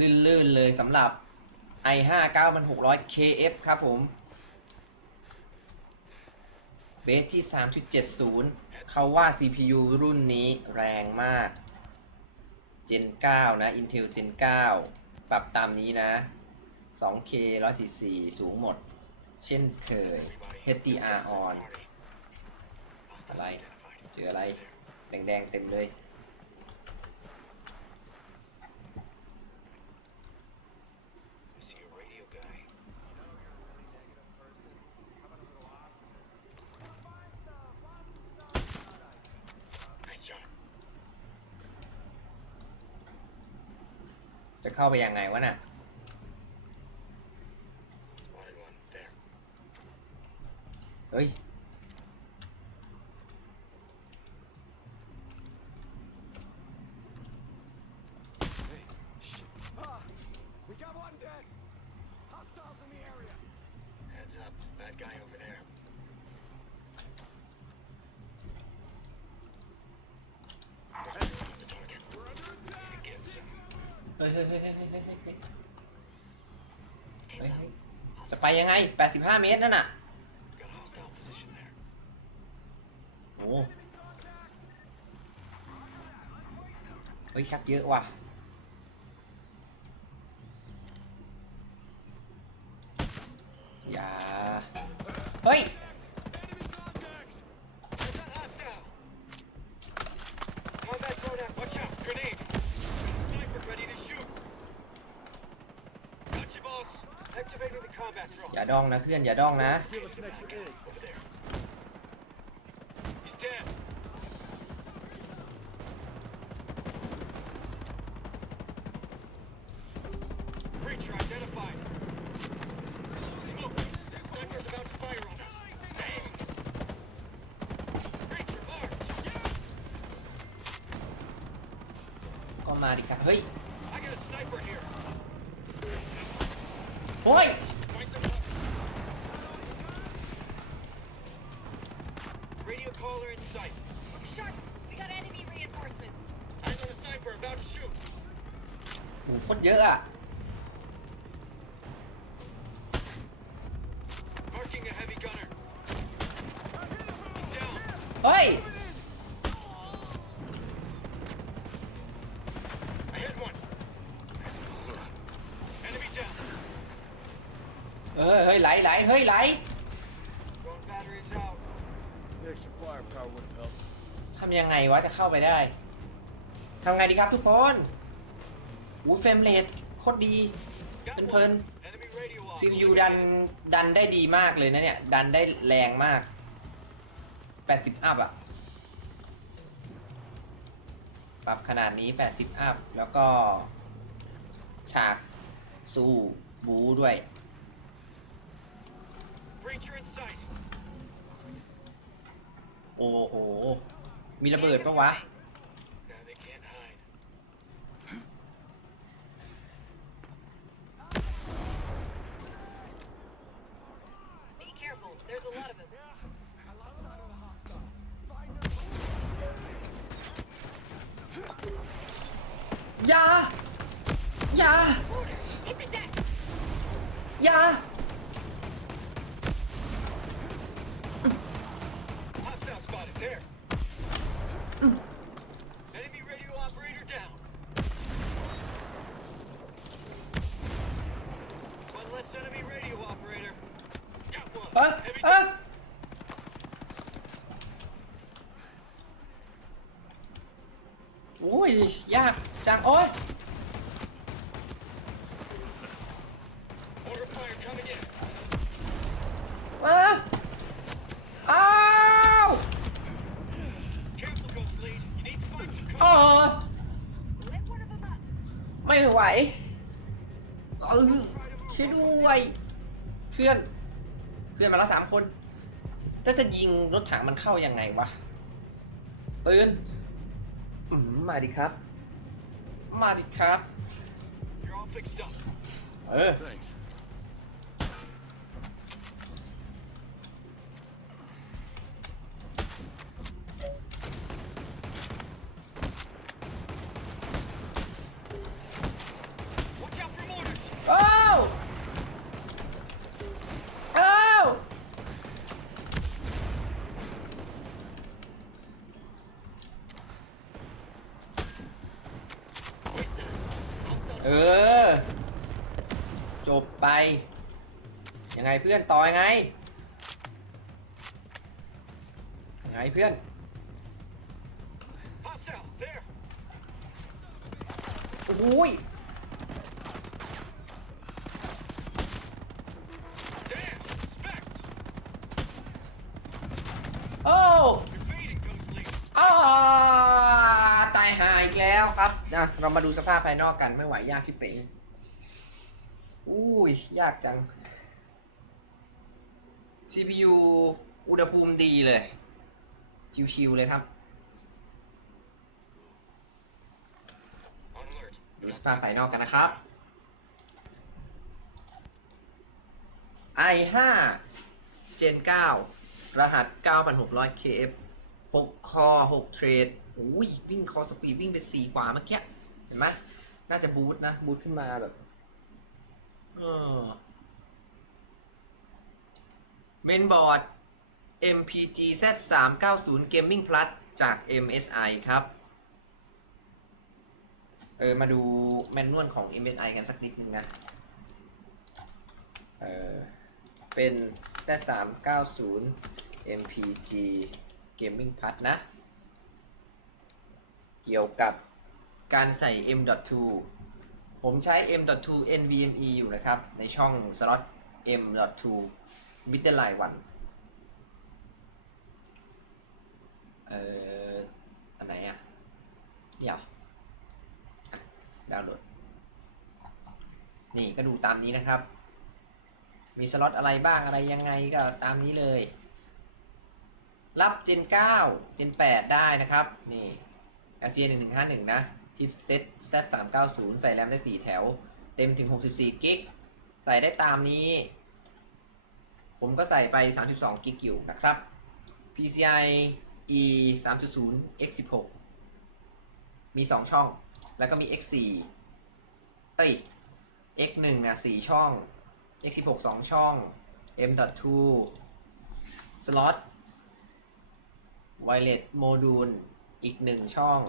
ลื่นๆเลยสำหรับ i5 9600 KF ครับผม เบสที่ 3.70 เขาว่า CPU รุ่นนี้แรงมาก Gen 9 นะ Intel Gen 9 ปรับตามนี้นะ 2K 144 สูงหมด เช่นเคย HDR on อะไร เจออะไร แดงๆ เต็มเลย I see a radio guy. Nice shot. จะ เข้าไปยังไงวะน่ะ เฮ้ยเฮ้ยเฮ้ยเฮ้ยเฮ้ยเฮ้ยเฮ้ยเฮ้ยจะไปยังไง 85 เมตรนั่นน่ะ Got a hostile position there. โอ้เฮ้ยชักเยอะว่ะ อย่า เฮ้ย Enemy contact. There's that hostile. Combat thrown out. Watch out. Grenade. Sniper ready to shoot. Got you, boss. Activating the combat drone. อย่า ดองนะเพื่อนอย่าดองนะ Give us an extra aid. Over there. He's dead. Creature identified. Smoke. Sniper's about to fire on us. Aim. Creature marked. ก็มาดิครับเฮ้ย I got a sniper here. โอ้ย sight. Sharp, we got enemy reinforcements. Eyes on a sniper about to shoot. โหโคตรเยอะอะ Marking a heavy gunner. He's down. เฮ้ย I hit one. Enemy down. เฮ้ยเฮ้ยไหลไหลเฮ้ยไหล ทำยังไงวะจะเข้าไปได้ทำไงดีครับทุกคนอูเฟรมเรทโคตรดี Got Pen pen. one. Enemy radio off. CPU ดันดันได้ดีมากเลยนะเนี่ย ดันได้แรงมาก 80 อัพอะปรับขนาดนี้ 80 อัพ แล้วก็ ฉากสู้บูด้วย Breach in sight. โอ้โห มีระเบิดปะวะ Now they can't hide. Be careful, there's a lot of them. Outside of the hostiles. Find them. อย่าอย่า Hit the deck! อย่า Hostile spotted. There. Enemy radio operator down. One less enemy radio operator. Got one. เอ้ย Heavy เอ้ยโอ้ย ยากจัง โอ้ย Mortar fire coming in. มาอ้าว Careful, Ghost Lead. You need to find some โอ้ cover. Lit one of them up. ไม่ไหวเออช่วยด้วยเพื่อน เพื่อนมาแล้วสามคนถ้าจะยิงรถถังมันเข้ายังไงวะปืนอืมมาดิครับ มาดิครับ You're all fixed up. เออ Thanks. เอ พื่อนต่อยังไง ไงเพื่อน โอ้ยโอ้อาตายหายอีกแล้วครับนะเรามาดูสภาพภายนอกกันไม่ไหวยากชิบเป๋งอุ้ย ยากจัง CPU อุณหภูมิดีเลย ชิวๆเลยครับ ดูสภาพภายนอกกันนะครับ i5 Gen 9 รหัส 9,600 KF 6 คอ 6 เทรดอุ้ยวิ่งคอสปีดวิ่งไป 4 กว่าเมื่อกี้ เห็นไหมน่าจะบูทนะ บูทขึ้นมาแบบ เออ เมนบอร์ด MPG Z390 Gaming Plus จาก MSI ครับ เออ มาดูแมนนวลของ MSI กันสักนิดนึงนะ เออ เป็น Z390 MPG Gaming Pad นะ เกี่ยวกับการใส่ M.2 ผมใช้ M.2 NVMe อยู่นะครับ ในช่องสล็อต M.2 Midline 1เอ่ออันไหนอะเดี๋ยวดาวน์โหลด นี่ก็ดูตามนี้นะครับ มีสล็อตอะไรบ้างอะไรยังไงก็ตามนี้เลย รับ Gen 9 Gen 8ได้นะครับ นี่ RGA 1151 นะชิปเซ็ต Z390 ใส่แรมได้ 4 แถว เต็มถึง 64 กิก ใส่ได้ตามนี้ ผมก็ใส่ไป 32 กิกอยู่นะครับ PCI E 3.0 X 16มี 2 ช่อง แล้วก็มี X 4เอ้ย X 1อะ 4 ช่อง X 16 2 ช่อง M.2 สล็อต Wireless Module อีก 1 ช่อง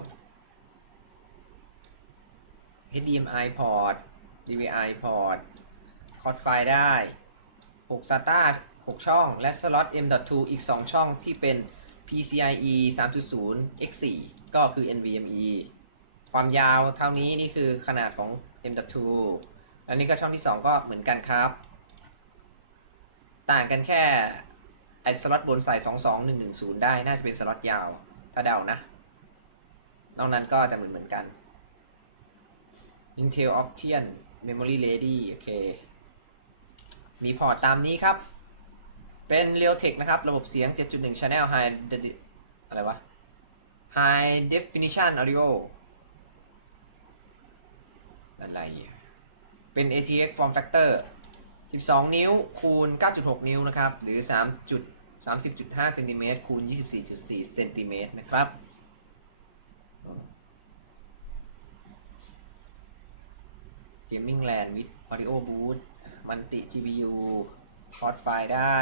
HDMI port DVI port คอร์ดไฟได้ 6 SATA 6 ช่อง และสล็อต M.2 อีก 2 ช่องที่เป็น PCIe 3.0 X4 ก็คือ NVMe ความยาวเท่านี้นี่คือขนาดของ M.2 แล้วนี่ก็ช่องที่ 2 ก็เหมือนกันครับ ต่างกันแค่ไอ้สล็อตบนใส่22110 ได้น่าจะเป็นสล็อตยาว ถ้าเดานะ นอกนั้นก็จะเหมือนเหมือนกัน Intel Option Memory Ready โอเค มีพอร์ตตามนี้ครับ เป็น Realtek นะครับ ระบบเสียง 7.1 Channel High อะไรวะ High Definition Audio อะไรเป็น ATX Form Factor 12 นิ้วคูณ 9.6 นิ้วนะครับ หรือ 3 30.5เซนติเมตรคูณ 24.4เซนติเมตรนะครับ Gaming LAN with Audio Boost มันติ GPU พอร์ตไฟล์ได้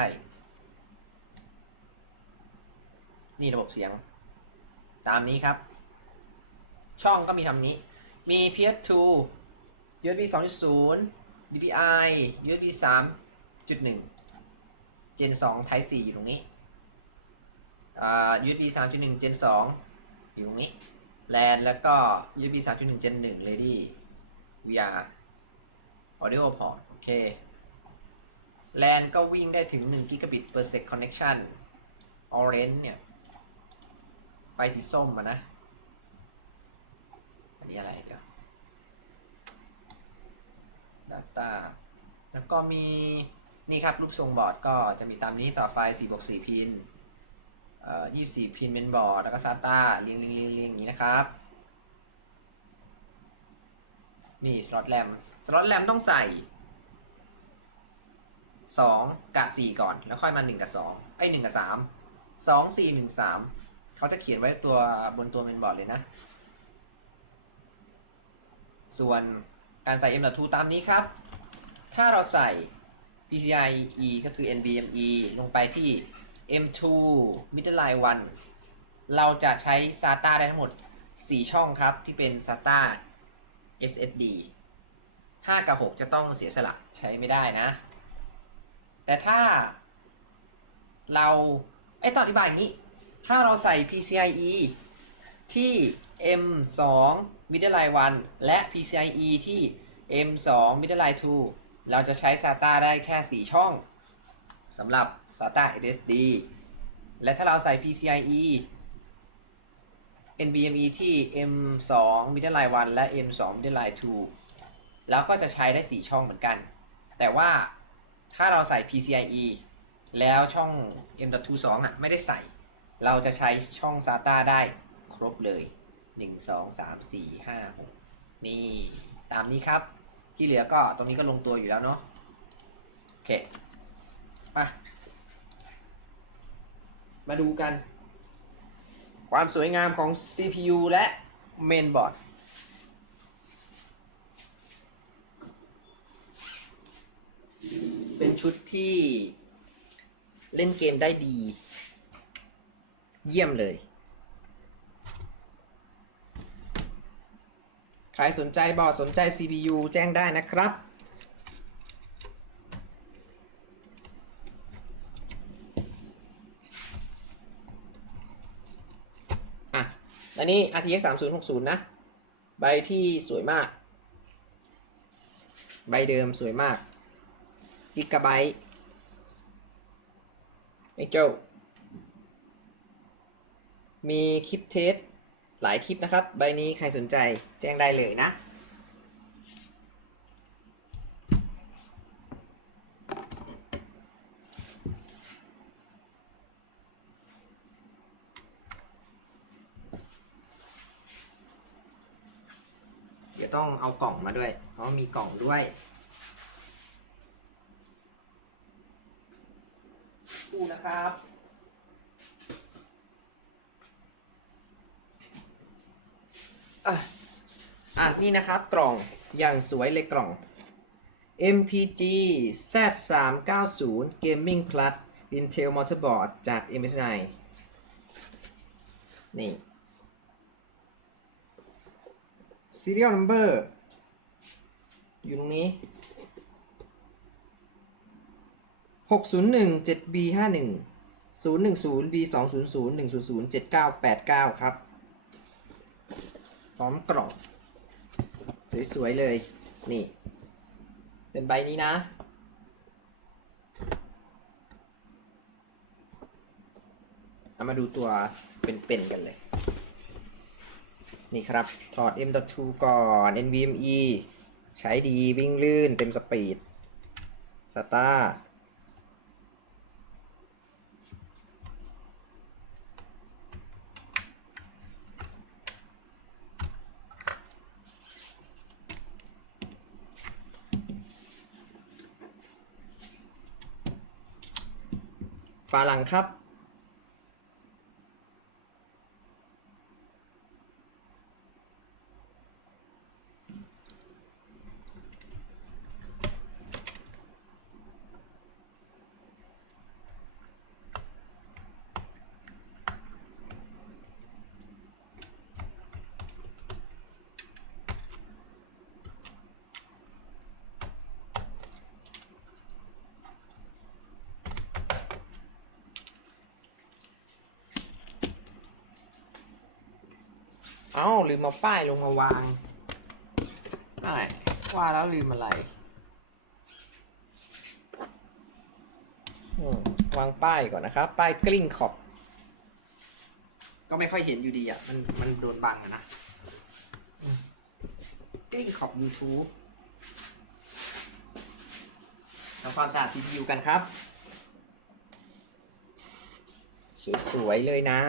นี่ระบบเสียง ตามนี้ครับ ช่องก็มีทำนี้ มี PS2 USB 2.0 DPI USB 3.1 Gen 2 Type C อยู่ตรงนี้อ่า USB 3.1 Gen 2 อยู่ตรงนี้ LAN แล้วก็ USB 3.1 Gen 1 Ready VR Audio Port เค LAN ก็วิ่งได้ถึง1 Gigabit per sec connection Orange เนี่ยไฟสีส้มอะนะ อันนี้อะไรเดี๋ยว Data แล้วก็มีนี่ครับ รูปทรงบอร์ดก็จะมีตามนี้ต่อไฟ4บวก4พินเอ่อ24 พินเมนบอร์ด แล้วก็ SATA เรียงเรียงเรียงเรียงอย่างนี้นะครับ นี่สล็อตแรมสล็อตแรมต้องใส่ 2กับ4ก่อน แล้วค่อยมา1กับ2ไอ้ย1กับ3 2 4 1 3เขาจะเขียนไว้ตัวบนตัวเมนบอร์ดเลยนะ ส่วนการใส่ M.2 ตามนี้ครับ ถ้าเราใส่ PCIe ก็คือ NVMe ลงไปที่ M2 Middle Line 1 เราจะใช้ SATA ได้ทั้งหมด 4 ช่องครับ ที่เป็น SATA SSD 5 กับ 6 จะต้องเสียสละใช้ไม่ได้นะ แต่ถ้าเราไอยต้องอธิบายอย่างนี้ ถ้าเราใส่ PCIe ที่ M2 middle line 1และ PCIe ที่ M2 middle line 2เราจะใช้ SATA ได้แค่ 4 ช่องสำหรับ SATA SSD และถ้าเราใส่ PCIe NVMe ที่ M2 middle line 1และ M2 middle line 2แล้วก็จะใช้ได้ 4 ช่องเหมือนกัน แต่ว่า ถ้าเราใส่ PCIe แล้วช่อง M.2 อะไม่ได้ใส่ เราจะใช้ช่อง SATA ได้ครบเลย 1 2 3 4 5 6 นี่ ตามนี้ครับ ที่เหลือก็ตรงนี้ก็ลงตัวอยู่แล้วเนาะโอเคมามาดูกัน ความสวยงามของ CPU และ Mainboard เป็น ชุดที่เล่นเกมได้ดี เยี่ยมเลย ใครสนใจบอร์ดสนใจ CPU แจ้งได้นะครับอะอันนี้ RTX 3060 นะ ใบที่สวยมาก ใบเดิมสวยมาก กิกะไบต์ไอ้เจ้ามีคลิปเทสหลายคลิปนะครับ ใบนี้ใครสนใจแจ้งได้เลยนะเดี๋ยวต้องเอากล่องมาด้วยเพราะมีกล่องด้วย คู่ นะครับอะอะ นี่นะครับกล่องอย่างสวยเลยกล่อง MPG Z390 Gaming Plus Intel Motherboard จาก MSI นี่ Serial Number อยู่ตรงนี้ 601 7B51 010 B200 100 7989 ครับ พร้อมกล่อง สวย ๆ เลย นี่ เป็นใบนี้นะ เอามาดูตัวเป็น ๆ กันเลย นี่ครับ ถอด M.2 ก่อน NVMe ใช้ดีวิ่งลื่นเต็มสปีด SATA ฝาหลังครับ เอ้าลืมเอาป้ายลงมาวางได้ว่าแล้วลืมอะไรวางป้ายก่อนนะครับป้ายกลิ้งขอบ ก็ไม่ค่อยเห็นอยู่ดีอะ มันมันโดนบังอะนะกลิ้งขอบ YouTube ทำความสะอาด CPU กันครับ สวย ๆ เลยนะ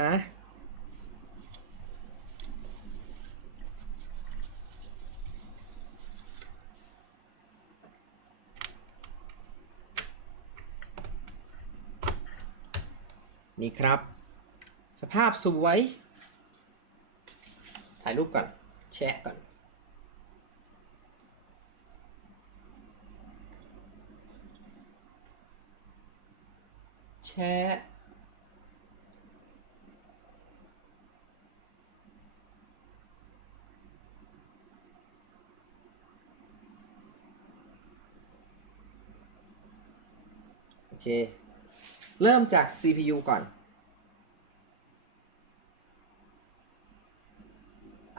นี่ครับ สภาพสวย ถ่ายรูปก่อน แชะก่อน แชะโอเค เริ่มจาก CPU ก่อน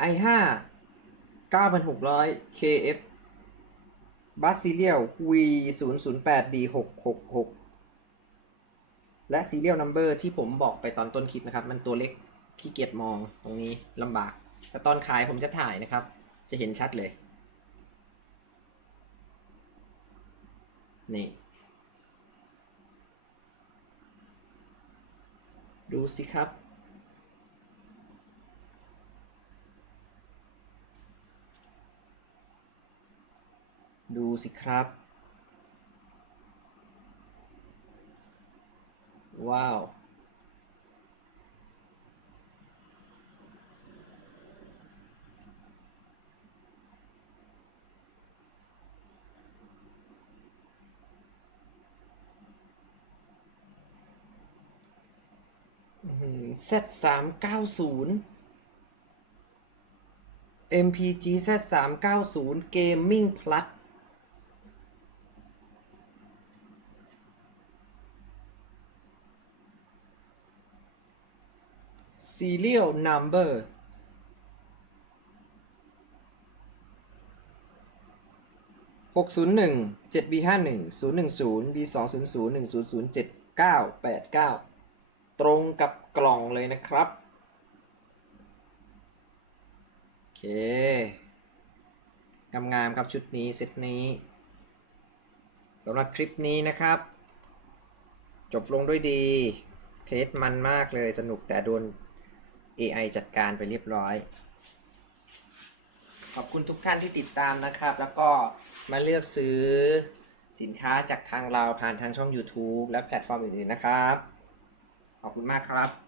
i5 9600 KF b a s i l i a l V008D666 และ Serial Number ที่ผมบอกไปตอนต้นคลิปนะครับ มันตัวเล็กขี้เกียจมองตรงนี้ลำบาก แต่ตอนขายผมจะถ่ายนะครับ จะเห็นชัดเลย นี่ ดูสิครับ ดูสิครับ ว้าว Z สามเก้าศูนย์ MPG Z สามเก้าศูนย์ Gaming Plus Serial Number หกศูนย์หนึ่งเจ็ด B ห้าหนึ่งศูนย์หนึ่งศูนย์ B สองศูนย์ศูนย์หนึ่งศูนย์ศูนย์เจ็ดเก้าแปดเก้า ตรงกับกล่องเลยนะครับ โอเคงามๆครับชุดนี้เซตนี้สำหรับคลิปนี้นะครับ จบลงด้วยดี เทสมันมากเลยสนุกแต่โดน AI จัดการไปเรียบร้อย ขอบคุณทุกท่านที่ติดตามนะครับ แล้วก็มาเลือกซื้อสินค้าจากทางเราผ่านทางช่อง YouTube และแพลตฟอร์มอื่นๆนะครับ ขอบคุณมากครับ